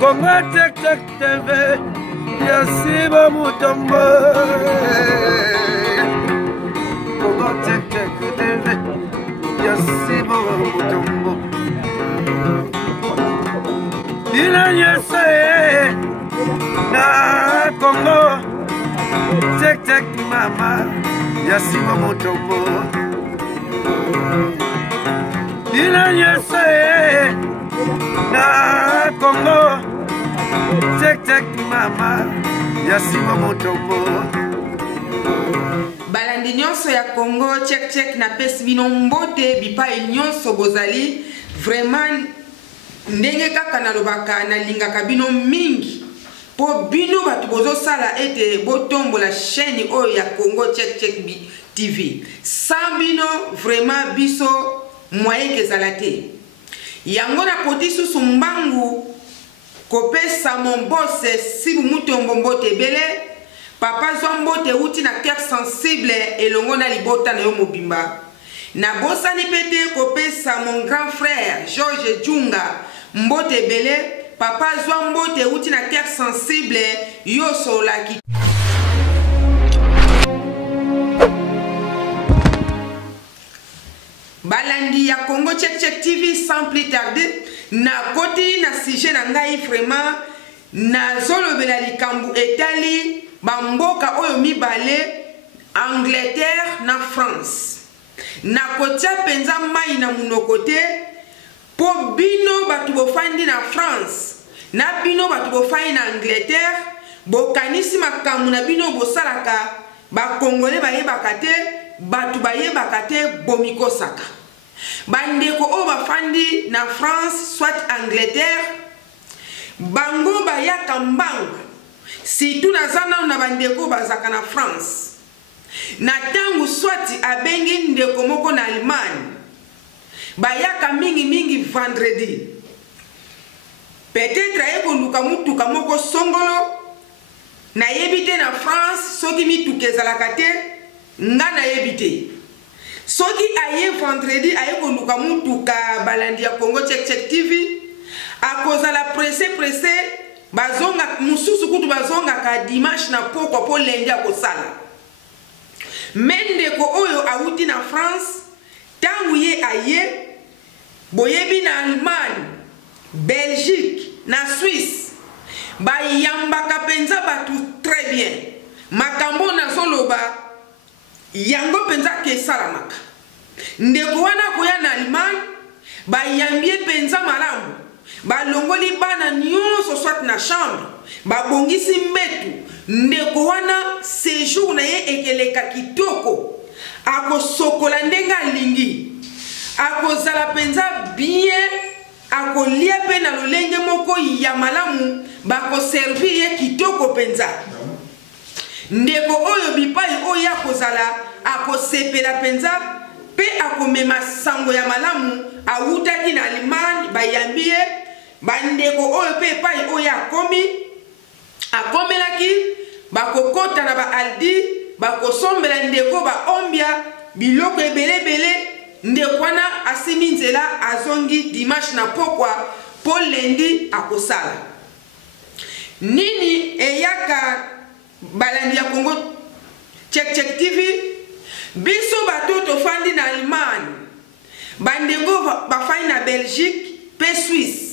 Congo Check Check TV, Yasiba Mutombo. Congo Check Check TV, Yasiba Mutombo. Dina Yese na Congo Check Check Mama, Yasiba Mutombo. Dina Yese na Congo Check Check Mama, Yasiba Mutombo. Balandi nyonso ya Congo Check Check na pesi bino mbote bipai nyonso bozali vraiment ndenge kaka na lobaka na lingaka bino mingi po bino batu bozo sala ete botombo la chaîne oyo ya Congo Check Check TV. Sans bino vraiment biso moyen kezalate. Yango na poti susu mbangu kopesa mombose sibu mutombo mbote bele papa zombote uti na cœur sensible elongo na libota na yo mobimba na bosani pete kopesa mon grand frère Georges Djunga mbote bele papa zombote uti na cœur sensible yo solaki. Balandi ya Congo Check Check TV sans plus tarder na koti na sujet na ngai vraiment na zolobela likambu etali bamboka oyo mibale Angleterre na France na kotia penza mai na munokote po bino batu bofandi na France na bino batu bofandi na Angleterre bokanisi makambu na bino bosalaka ba Congolais bayebaka te batu bayebaka te bomikosaka bandeko o bafandi na France soit Angleterre bango bayaka mbangu situ na zana na bandeko bazaka na France na tangu soit abengi ndeko moko na Allemagne bayaka mingi vendredi peut-être ayeko luka mutuka moko songolo na yebite na France soki mituka ezalaka te nga na yebite soki aye vendredi ayeko luka mutuka balandi ya Congo Check Check TV akozala pressé bazonga mususu kutu bazonga ka dimanche na poko po lendi akosala mendeko oyo awuti na France tangu ye aye boyebi na Allemagne Belgique na Suisse bayambaka penza batu très bien makambo na zoloba yango penza kesalamaka ndeko wana koya na Allemagne bayambie penza malamu balongoli bana nyonso soit na chambre babongisi mbetu ndeko wana séjour na ye ekeleka kitoko akosokola ndenga lingi akozala penza bien akolia pe na lolenge moko ya malamu bakoservi ye kitoko penza ndeko oyo bipai oyo akozala akosepela penza pe akomema sango ya malamu awutaki na Allemagne bayambie bandeko oyo pe pai oyo akomelaki bakokota na ba Aldi bakosombela ndeko ba ombia biloko ebelebele ndeko wana asimi nzela azongi dimanche na pokwa po lendi akosala nini eyaka balandi ya Congo Check Check TV biso bato tofandi na Allemagne bandeko bafai na Belgique pe Suisse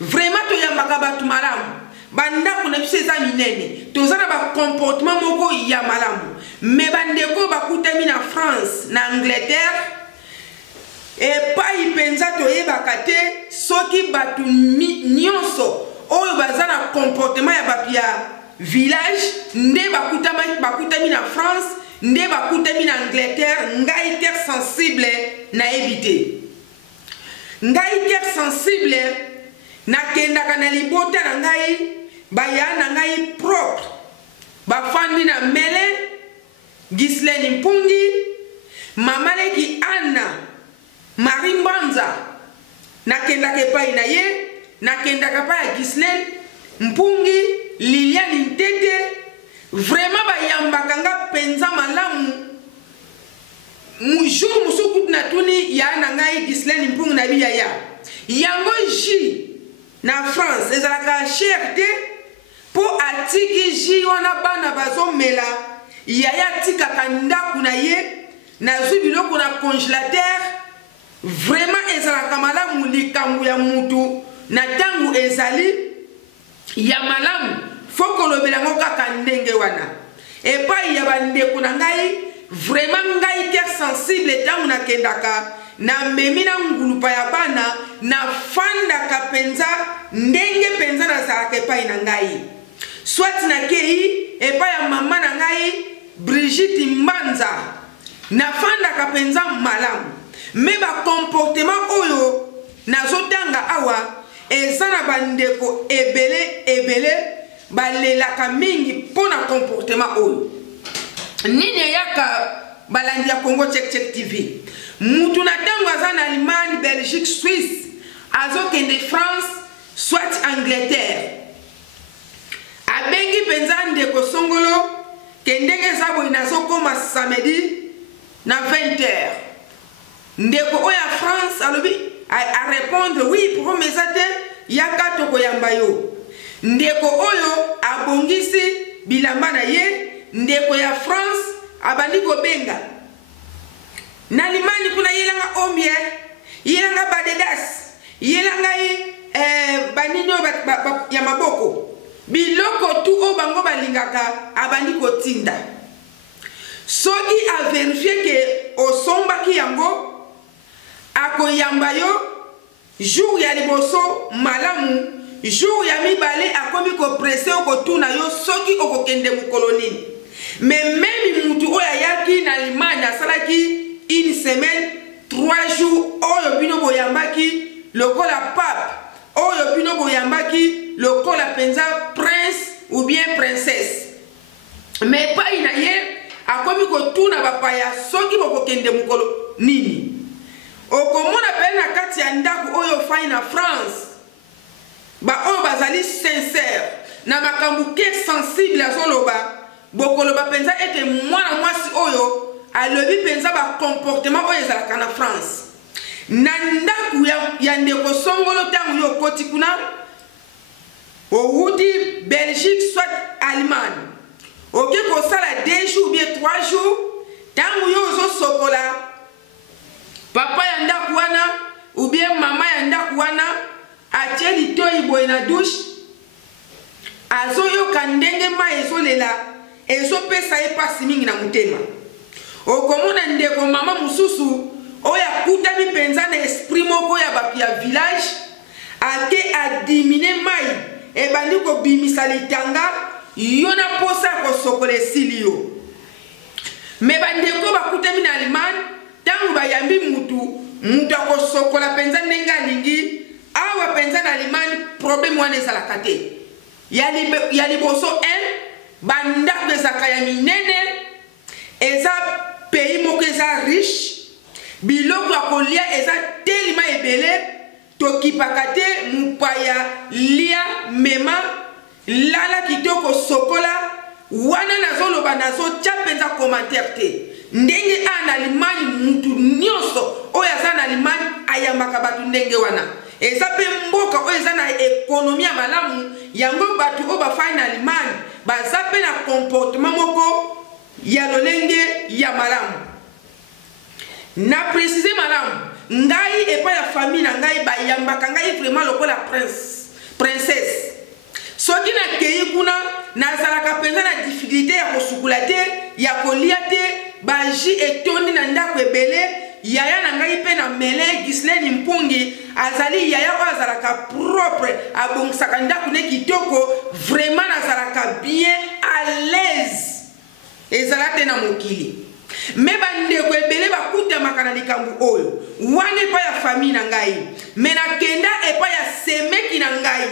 vraiment toyambaka batu malamu bandako na biso eza minene tozana ba comportement moko ya malamu me bandeko bakutami na France na Angleterre epai penza toyebaka te soki batu nyonso oyo baza na comportement ya batu ya village nde bakutami na France nde bakutami na Angleterre ngai terre sensible na ebite ngai terre sensible nakendaka na libota na ngai baya na ngai propre bafandi na Mele Ghislaine Mpungi mamaleki Anna Marie Mbanza nakendaka epai na ye nakendaka pa ya Ghislaine Mpungi Liliane Ntete vraiment bayambaka nga penza malamu mujour musuku na tuni ya na ngai Ghislaine Mpungi na biya ya yango ji na France ezalaka cher te po atiki ji wana bana bazomela yaya tikaka ndako na ye nazwi biloko na congélateur vraiment ezalaka malamu likambo ya mutu na ntango ezali ya malamu fo kolobela ngo kaka ndenge wana epai ya bandeko na ngai vraiment ngai cœur sensible ntango nakendaka na memi na ngulupa ya bana na fandaka penza ndenge penza nazalaka epai na ngai soit nakei epai ya mama na ngai Brigitte Mbanza na fandaka penza malamu me ba comportement oyo nazotanga awa eza na bandeko ebele balelaka mingi pona comportement oyo nini eyaka balandi ya Congo Check TV mutu na ntango aza na Allemagne, Belgique, Suisse azokende France soit Angleterre abengi penza ndeko songolo kendenge eza boye nazokoma samedi na 20h ndeko oyo ya France alobi a répondre oui pour mesa te yaka tokoyamba yo ndeko oyo abongisi bilamba na ye ndeko ya France abandi kobenga na Allemagne kuna yelanga omie yelanga badedas yelanga baninyo ya maboko biloko tu o bango balingaka abandi kotinda soki a vérifier ke osombaki yango akoyamba yo jour ya liboso malamu jour ya mibale akomi kopresse okotuna yo soki okokende mokolo nini mais même mutu oyo ayaki na Allemagne asalaki une semaine 3 jours oyo bino boyambaki lokola pape oyo bino boyambaki lokola penza prince ou bien princesse mais pas ina ye akomi kotuna bapaya soki bokokende mokolo nini okomona pe na kati ya ndako oyo fai na France ba oyo bazali sincère na makambo ke sensible azoloba bokoloba penza ete mwana mwasi oyo alobi penza ba comportement oyo ezalaka na France na ndako ya ndeko songolo ntango yo okoti kuna outi Belgique soit Allemagne oke kosala 2 jours ou bien 3 jours ntango yo ozosokola papa ya ndako wana ou bien mama ya ndako wana atie litoi boye na douche azoyoka ndenge mai ezolela ezopesa ye pasi mingi na motema okomona ndeko mama mususu oyo akutami penza na esprit moko ya bapi ya village ake adimine mai ebandi kobimisa litanga yo na posa ya kosokola esili yo me bandeko bakutami na Allemagne ntango bayambi mutu akosokola penza ndenge alingi awa penza na Allemagne problème wana ezalaka te ya liboso bandako ezalaka ya minene eza pays moko eza riche biloko ya kolia eza telima ebele tokipaka te mupaya lia mema lala kitoko sokola wana nazoloba nazotya mpenza commentaire te ndenge na Allemagne mutu nyonso oyo aza na Allemagne ayambaka bato ndenge wana eza pe mboka oyo eza na ekonomi ya malamu yango bato oyo bafai na Allemagne baza pe na comportement moko ya lolenge ya malamu na préciser malamu ngai epa ya famille na ngai bayambaka ngai vraiment lokola princesse soki nakei kuna nazalaka penza na difficulté ya kosukula te ya kolia te baji etondi na ndako ebele yaya na ngai pe na mele Gislaine Mpungi azali yaya oyo azalaka propre abongisaka ndako ne kitoko vraiment nazalaka bien à l'aise ezala te na mokili me bandeko ebele bakutamaka na likambo oyo wana epa ya famille na ngai me nakenda epa ya semeki na ngai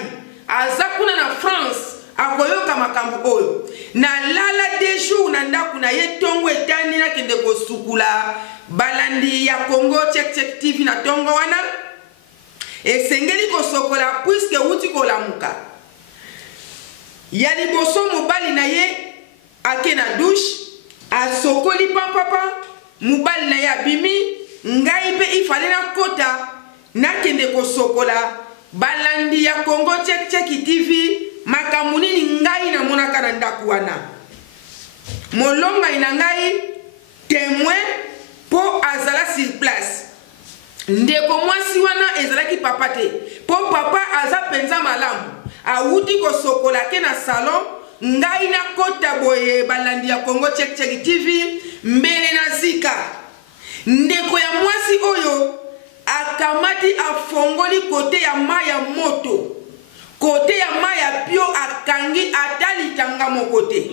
aza kuna na France akoyoka makambo oyo nalala 2 jours na ndako na ye ntongo etani nakende kosukula balandi ya Congo Check TV na ntongo wana esengeli kosokola puisque uti kolamuka ya liboso mobali na ye ake na douche asokoli papa mobali na ye abimi ngai pe ifale na kota nakende kosokola balandi balandi ya Congo Check TV makambo nini ngai na monaka na ndako wana molonga ina ngai témoin po azala sur place ndeko mwasi wana ezalaki papa te po papa aza penza malamu awuti kosokola ke na salon ngai na kota boye balandi ya Congo Check TV mbele na zika ndeko ya mwasi oyo akamati afongoli kote ya maya moto kote ya maya pio akangi atali tanga mokote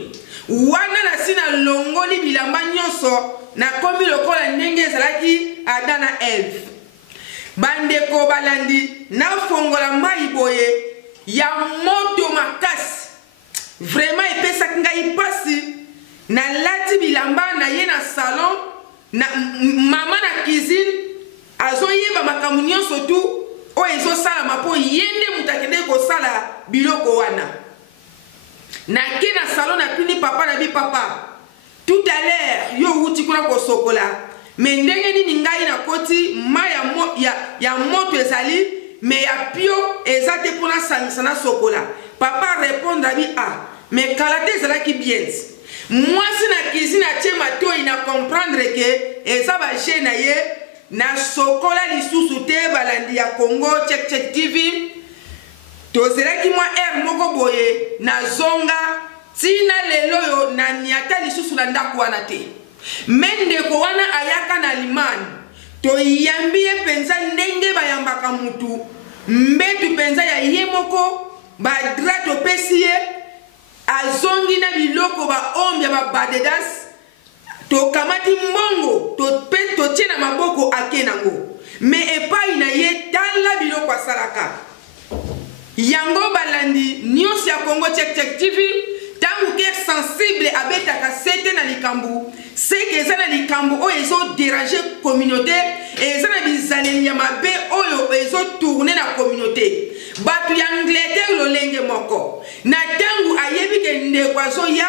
wana na sina longoli bilamba nyonso na komi lokola ndenge ezalaki Adana Eve bandeko balandi na fongola mai boye ya moto makasi vraiment epesaki ngai pasi na lati bilamba na ye na salon na mama na cuisine azoyeba makambo nyonso tu oyo ezosalama mpo yende moto akende kosala biloko wana nake na salon na pini papa na bi papa tout à l'heure yo wuti kuna kosokola me ndenge nini ngai na koti ma ya moto ezali me ya pio eza te mpona sangisa na sokola papa répondre abi me kala te ezalaki bien mwasi na cuisine atie matoi na comprendre ke eza baje na ye na sokola lisusu te balandi ya Congo Check TV tozelaki mwa air moko boye na zonga tina lelo yo na niata lisusu na ndako wana te mendeko wana ayaka na limani toyambi ye penza ndenge bayambaka mutu mbetu penza ya ye moko badra topesi ye azongi na biloko baombya babadedas tokamati mbongo totie na maboko ake nango me epai na ye tala biloko asalaka yango balandi nyonso ya Congo Check TV tangu ke sensible abetaka sete na likambu seke eza na likambu oyo ezoderange communauté eza na bizaleli ya mabe oyo ezotourne na communauté bato ya Angleterre lolenge moko na tangu ayebi ke ndeko azoya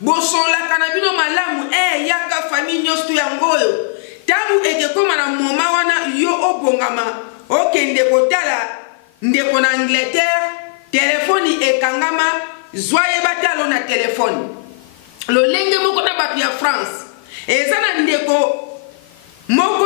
bosolaka na bino malamu yaka famille nyonso yango oyo tangu ekekoma na moma wana yo obongama okende kotala ndeko na Angleterre telefoni ekangama zwaye batalo na telefoni lolenge moko na bato ya France eza na ndeko moko